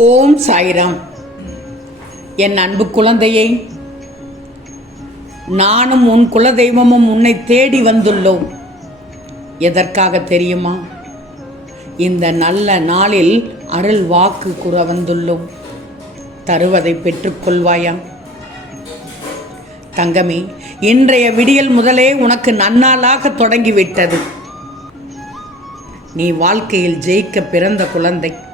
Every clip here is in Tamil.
ஓம் சாய்ராம். என் அன்பு குழந்தையே நானும் உன் குலதெய்வமும் உன்னை தேடி வந்துள்ளோம். எதற்காக தெரியுமா? இந்த நல்ல நாளில் அருள் வாக்கு கூற வந்துள்ளோம். தருவதை பெற்றுக்கொள்வாயா தங்கமே இன்றைய விடியல் முதலே உனக்கு நன்னாளாக தொடங்கிவிட்டது. நீ வாழ்க்கையில் ஜெயிக்க பிறந்த குழந்தை.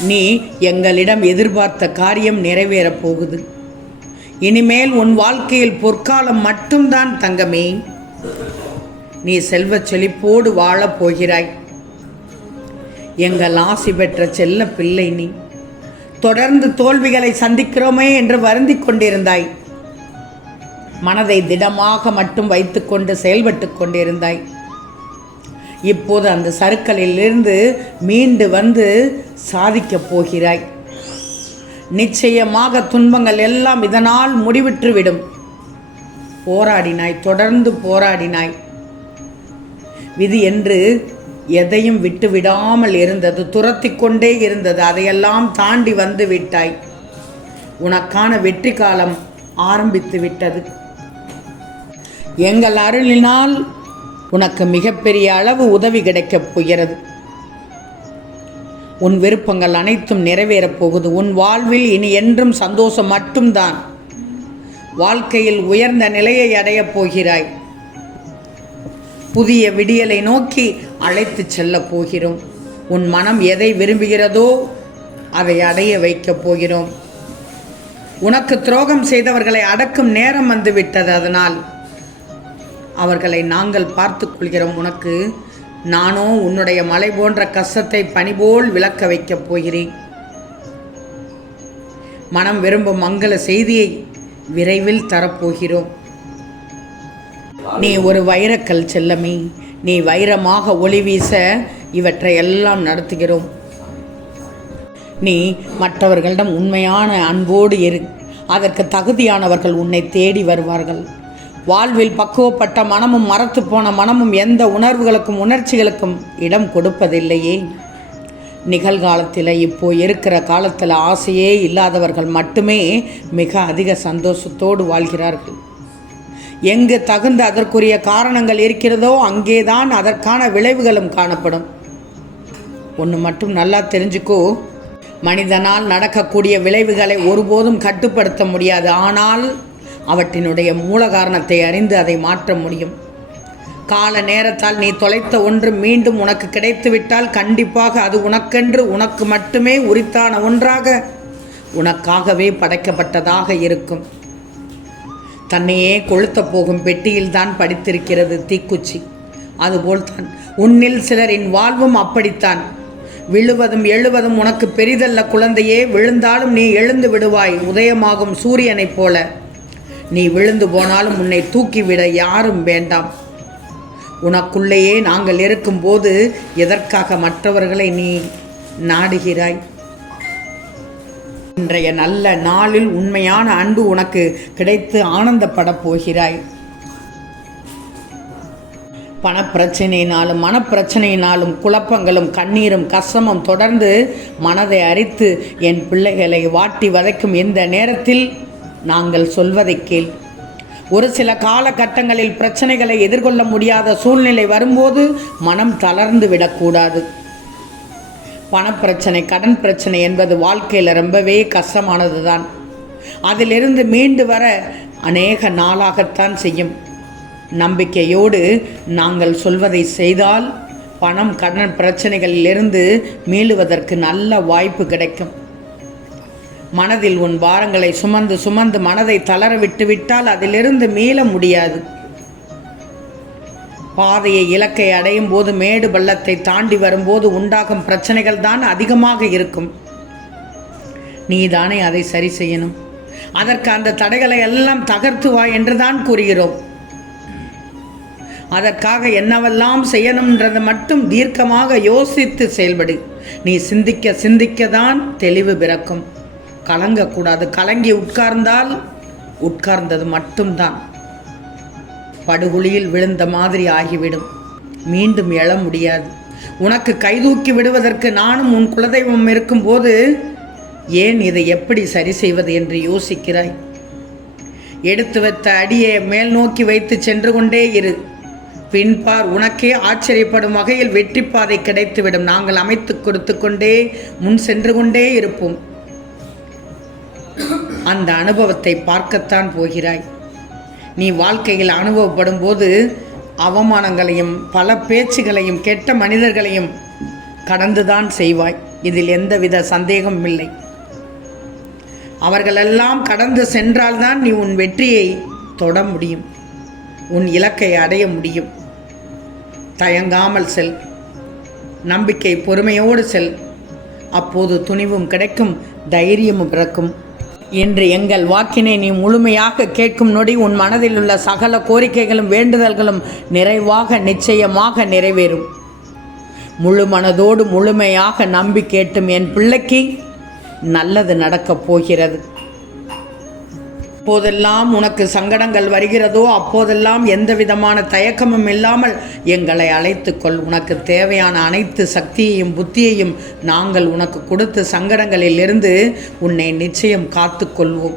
நீ எங்களிடம் எதிர்பார்த்த காரியம் நிறைவேறப் போகுது. இனிமேல் உன் வாழ்க்கையில் பொற்காலம் மட்டும்தான் தங்கமே. நீ செல்வச் செழிப்போடு வாழப் போகிறாய். எங்கள் ஆசி பெற்ற செல்ல பிள்ளை நீ. தொடர்ந்து தோல்விகளை சந்திக்கிறோமே என்று வருந்திக் கொண்டிருந்தாய். மனதை திடமாக மட்டும் வைத்துக்கொண்டு செயல்பட்டு கொண்டிருந்தாய். இப்போது அந்த சருக்களிலிருந்து மீண்டு வந்து சாதிக்கப் போகிறாய். நிச்சயமாக துன்பங்கள் எல்லாம் இதனால் முடிவிட்டுவிடும். போராடினாய் தொடர்ந்து போராடினாய். விதி என்று எதையும் விட்டு விடாமல் இருந்தது துரத்தி கொண்டே இருந்தது அதையெல்லாம் தாண்டி வந்து விட்டாய். உனக்கான வெற்றி காலம் ஆரம்பித்து விட்டது. எங்கள் அருளினால் உனக்கு மிகப்பெரிய அளவு உதவி கிடைக்கப் போகிறது. உன் விருப்பங்கள் அனைத்தும் நிறைவேறப் போகுது. உன் வாழ்வில் இனி என்றும் சந்தோஷம் மட்டும்தான். வாழ்க்கையில் உயர்ந்த நிலையை அடையப் போகிறாய். புதிய விடியலை நோக்கி அழைத்துச் செல்லப் போகிறோம். உன் மனம் எதை விரும்புகிறதோ அதை அடைய வைக்கப் போகிறோம். உனக்கு துரோகம் செய்தவர்களை அடக்கும் நேரம் வந்துவிட்டது அதனால். அவர்களை நாங்கள் பார்த்து கொள்கிறோம். உனக்கு நானோ உன்னுடைய மலை போன்ற கஷ்டத்தை பணிபோல் விளக்க வைக்கப் போகிறேன். மனம் விரும்பும் மங்கள செய்தியை விரைவில் தரப்போகிறோம். நீ ஒரு வைரக்கல் செல்லமே. நீ வைரமாக ஒளி வீச இவற்றை எல்லாம் நடத்துகிறோம். நீ மற்றவர்களிடம் உண்மையான அன்போடு இரு. அதற்கு தகுதியானவர்கள் உன்னை தேடி வருவார்கள். வாழ்வில் பக்குவப்பட்ட மனமும் மரத்து போன மனமும் எந்த உணர்வுகளுக்கும் உணர்ச்சிகளுக்கும் இடம் கொடுப்பதில்லையே. நிகழ்காலத்தில் இப்போ இருக்கிற காலத்தில் ஆசையே இல்லாதவர்கள் மட்டுமே மிக அதிக சந்தோஷத்தோடு வாழ்கிறார்கள். எங்கு தகுந்த அதற்குரிய காரணங்கள் இருக்கிறதோ அங்கேதான் அதற்கான விளைவுகளும் காணப்படும். ஒன்று மட்டும் நல்லா தெரிஞ்சுக்கோ மனிதனால் நடக்கக்கூடிய விளைவுகளை ஒருபோதும் கட்டுப்படுத்த முடியாது. ஆனால் அவற்றினுடைய மூல காரணத்தை அறிந்து அதை மாற்ற முடியும். கால நேரத்தால் நீ தொலைத்த ஒன்று மீண்டும் உனக்கு கிடைத்துவிட்டால் கண்டிப்பாக அது உனக்கென்று உனக்கு மட்டுமே உரித்தான ஒன்றாக உனக்காகவே படைக்கப்பட்டதாக இருக்கும். தன்னையே கொளுத்தப் போகும் பெட்டியில்தான் படித்திருக்கிறது தீக்குச்சி. அதுபோல்தான் உன்னில் சிலரின் வாழ்வும் அப்படித்தான். விழுவதும் எழுவதும் உனக்கு பெரிதல்ல குழந்தையே விழுந்தாலும் நீ எழுந்து விடுவாய். உதயமாகும் சூரியனைப் போல. நீ விழுந்து போனாலும் உன்னை தூக்கிவிட யாரும் வேண்டாம். உனக்குள்ளேயே நாங்கள் இருக்கும்போது எதற்காக மற்றவர்களை நீ நாடுகிறாய்? இன்றைய நல்ல நாளில் உண்மையான அன்பு உனக்கு கிடைத்து ஆனந்தப்படப் போகிறாய். பணப்பிரச்சனையினாலும் மனப்பிரச்சனையினாலும் குழப்பங்களும் கண்ணீரும் கஷ்டமும் தொடர்ந்து மனதை அரித்து என் பிள்ளைகளை வாட்டி வதைக்கும் இந்த நேரத்தில் நாங்கள் சொல்வதை கேள். ஒரு சில காலகட்டங்களில் பிரச்சனைகளை எதிர்கொள்ள முடியாத சூழ்நிலை வரும்போது மனம் தளர்ந்து விடக்கூடாது. பணப்பிரச்சனை கடன் பிரச்சனை என்பது வாழ்க்கையில் ரொம்பவே கஷ்டமானது தான் அதிலிருந்து மீண்டு வர அநேக நாளாகத்தான் செய்யும். நம்பிக்கையோடு நாங்கள் சொல்வதை செய்தால் பணம் கடன் பிரச்சனைகளிலிருந்து மீளுவதற்கு நல்ல வாய்ப்பு கிடைக்கும். மனதில் உன் பாரங்களை சுமந்து சுமந்து மனதை தளர விட்டுவிட்டால் அதிலிருந்து மீள முடியாது. பாதையை இலக்கை அடையும் போது மேடு பள்ளத்தை தாண்டி வரும்போது உண்டாகும் பிரச்சனைகள் தான் அதிகமாக இருக்கும். நீதானே அதை சரி செய்யணும். அதற்கு அந்த தடைகளை எல்லாம் தகர்த்து வா என்றுதான் கூறுகிறோம். அதற்காக என்னவெல்லாம் செய்யணும்ன்றது மட்டும் தீர்க்கமாக யோசித்து செயல்படு. நீ சிந்திக்க சிந்திக்க தான் தெளிவு பிறக்கும். கலங்கக்கூடாது. கலங்கி உட்கார்ந்தால் உட்கார்ந்தது மட்டும்தான். படுகுழியில் விழுந்த மாதிரி ஆகிவிடும். மீண்டும் எழ முடியாது. உனக்கு கைதூக்கி விடுவதற்கு நானும் உன் குலதெய்வம் இருக்கும்போது ஏன் இதை எப்படி சரி செய்வது என்று யோசிக்கிறாய்? எடுத்து வைத்த அடியை மேல் நோக்கி வைத்து சென்று கொண்டே இரு. பின்பார் உனக்கே ஆச்சரியப்படும் வகையில் வெற்றி பாதை கிடைத்துவிடும். நாங்கள் அமைத்து கொடுத்து கொண்டே முன் சென்று கொண்டே இருப்போம். அந்த அனுபவத்தை பார்க்கத்தான் போகிறாய். நீ வாழ்க்கையில் அனுபவப்படும் போது அவமானங்களையும் பல பேச்சுகளையும் கெட்ட மனிதர்களையும் கடந்துதான் செய்வாய். இதில் எந்தவித சந்தேகமும் இல்லை. அவர்களெல்லாம் கடந்து சென்றால்தான் நீ உன் வெற்றியை தொட முடியும். உன் இலக்கை அடைய முடியும். தயங்காமல் செல். நம்பிக்கை பொறுமையோடு செல். அப்போது துணிவும் கிடைக்கும் தைரியமும் பிறக்கும். இன்று எங்கள் வாக்கினை நீ முழுமையாக கேட்கும் நொடி உன் மனதில் உள்ள சகல கோரிக்கைகளும் வேண்டுதல்களும் நிறைவாக நிச்சயமாக நிறைவேறும். முழு மனதோடு முழுமையாக நம்பி கேட்டும் என் பிள்ளைக்கு நல்லது நடக்கப் போகிறது. எப்போதெல்லாம் உனக்கு சங்கடங்கள் வருகிறதோ அப்போதெல்லாம் எந்த விதமான தயக்கமும் இல்லாமல் எங்களை அழைத்துக்கொள். உனக்கு தேவையான அனைத்து சக்தியையும் புத்தியையும் நாங்கள் உனக்கு கொடுத்து சங்கடங்களிலிருந்து உன்னை நிச்சயம் காத்துக்கொள்வோம்.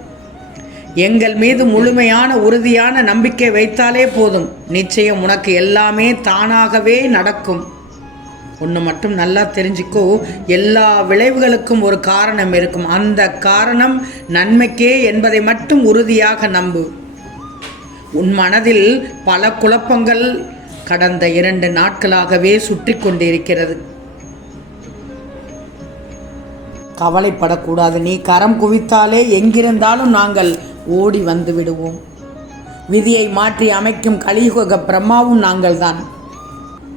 எங்கள் மீது முழுமையான உறுதியான நம்பிக்கை வைத்தாலே போதும். நிச்சயம் உனக்கு எல்லாமே தானாகவே நடக்கும். ஒன்று மட்டும் நல்லா தெரிஞ்சுக்கோ. எல்லா விளைவுகளுக்கும் ஒரு காரணம் இருக்கும். அந்த காரணம் நன்மைக்கே என்பதை மட்டும் உறுதியாக நம்பு. உன் மனதில் பல குழப்பங்கள் கடந்த இரண்டு நாட்களாகவே சுற்றி கொண்டிருக்கிறது. கவலைப்படக்கூடாது. நீ கரம் குவித்தாலே எங்கிருந்தாலும் நாங்கள் ஓடி வந்து விடுவோம். விதியை மாற்றி அமைக்கும் கலியுக பிரம்மாவும் நாங்கள்தான்.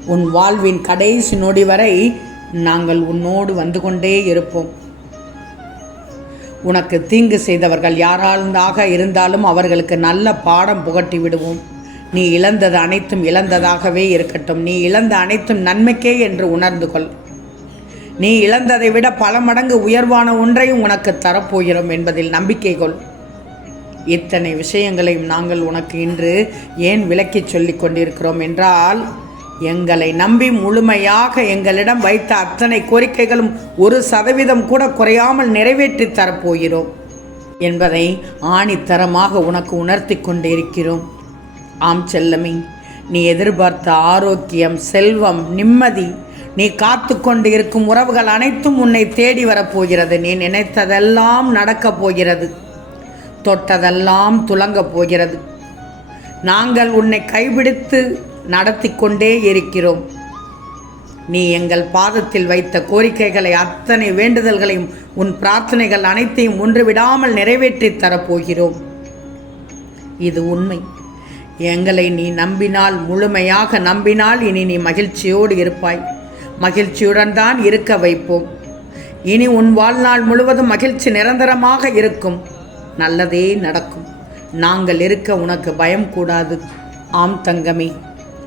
உன் வாழ்வின் கடைசி நொடி வரை நாங்கள் உன்னோடு வந்து கொண்டே இருப்போம். உனக்கு தீங்கு செய்தவர்கள் யாராக இருந்தாலும் அவர்களுக்கு நல்ல பாடம் புகட்டி விடுவோம். நீ இழந்தது அனைத்தும் இழந்ததாகவே இருக்கட்டும். நீ இழந்த அனைத்தும் நன்மைக்கே என்று உணர்ந்து கொள். நீ இழந்ததை விட பல மடங்கு உயர்வான ஒன்றையும் உனக்கு தரப்போகிறோம் என்பதில் நம்பிக்கை கொள். இத்தனை விஷயங்களையும் நாங்கள் உனக்கு இன்று ஏன் விளக்கிச் சொல்லிக் கொண்டிருக்கிறோம் என்றால் எங்களை நம்பி முழுமையாக எங்களிடம் வைத்த அத்தனை கோரிக்கைகளும் ஒரு சதவீதம் கூட குறையாமல் நிறைவேற்றி தரப்போகிறோம் என்பதை ஆணித்தரமாக உனக்கு உணர்த்தி கொண்டிருக்கிறோம். ஆம் செல்லமி நீ எதிர்பார்த்த ஆரோக்கியம் செல்வம் நிம்மதி நீ காத்து கொண்டு இருக்கும் உறவுகள் அனைத்தும் உன்னை தேடி வரப்போகிறது. நீ நினைத்ததெல்லாம் நடக்கப் போகிறது. தொட்டதெல்லாம் துலங்கப் போகிறது. நாங்கள் உன்னை கைபிடித்து நடத்தி கொண்டே இருக்கிறோம். நீ எங்கள் பாதத்தில் வைத்த கோரிக்கைகளை அத்தனை வேண்டுதல்களையும் உன் பிரார்த்தனைகள் அனைத்தையும் ஒன்று விடாமல் நிறைவேற்றி தரப்போகிறோம். இது உண்மை. எங்களை நீ நம்பினால் முழுமையாக நம்பினால் இனி நீ மகிழ்ச்சியோடு இருப்பாய். மகிழ்ச்சியுடன் தான் இருக்க வைப்போம். இனி உன் வாழ்நாள் முழுவதும் மகிழ்ச்சி நிரந்தரமாக இருக்கும். நல்லதே நடக்கும். நாங்கள் இருக்க உனக்கு பயம் கூடாது. ஆம் தங்கமே.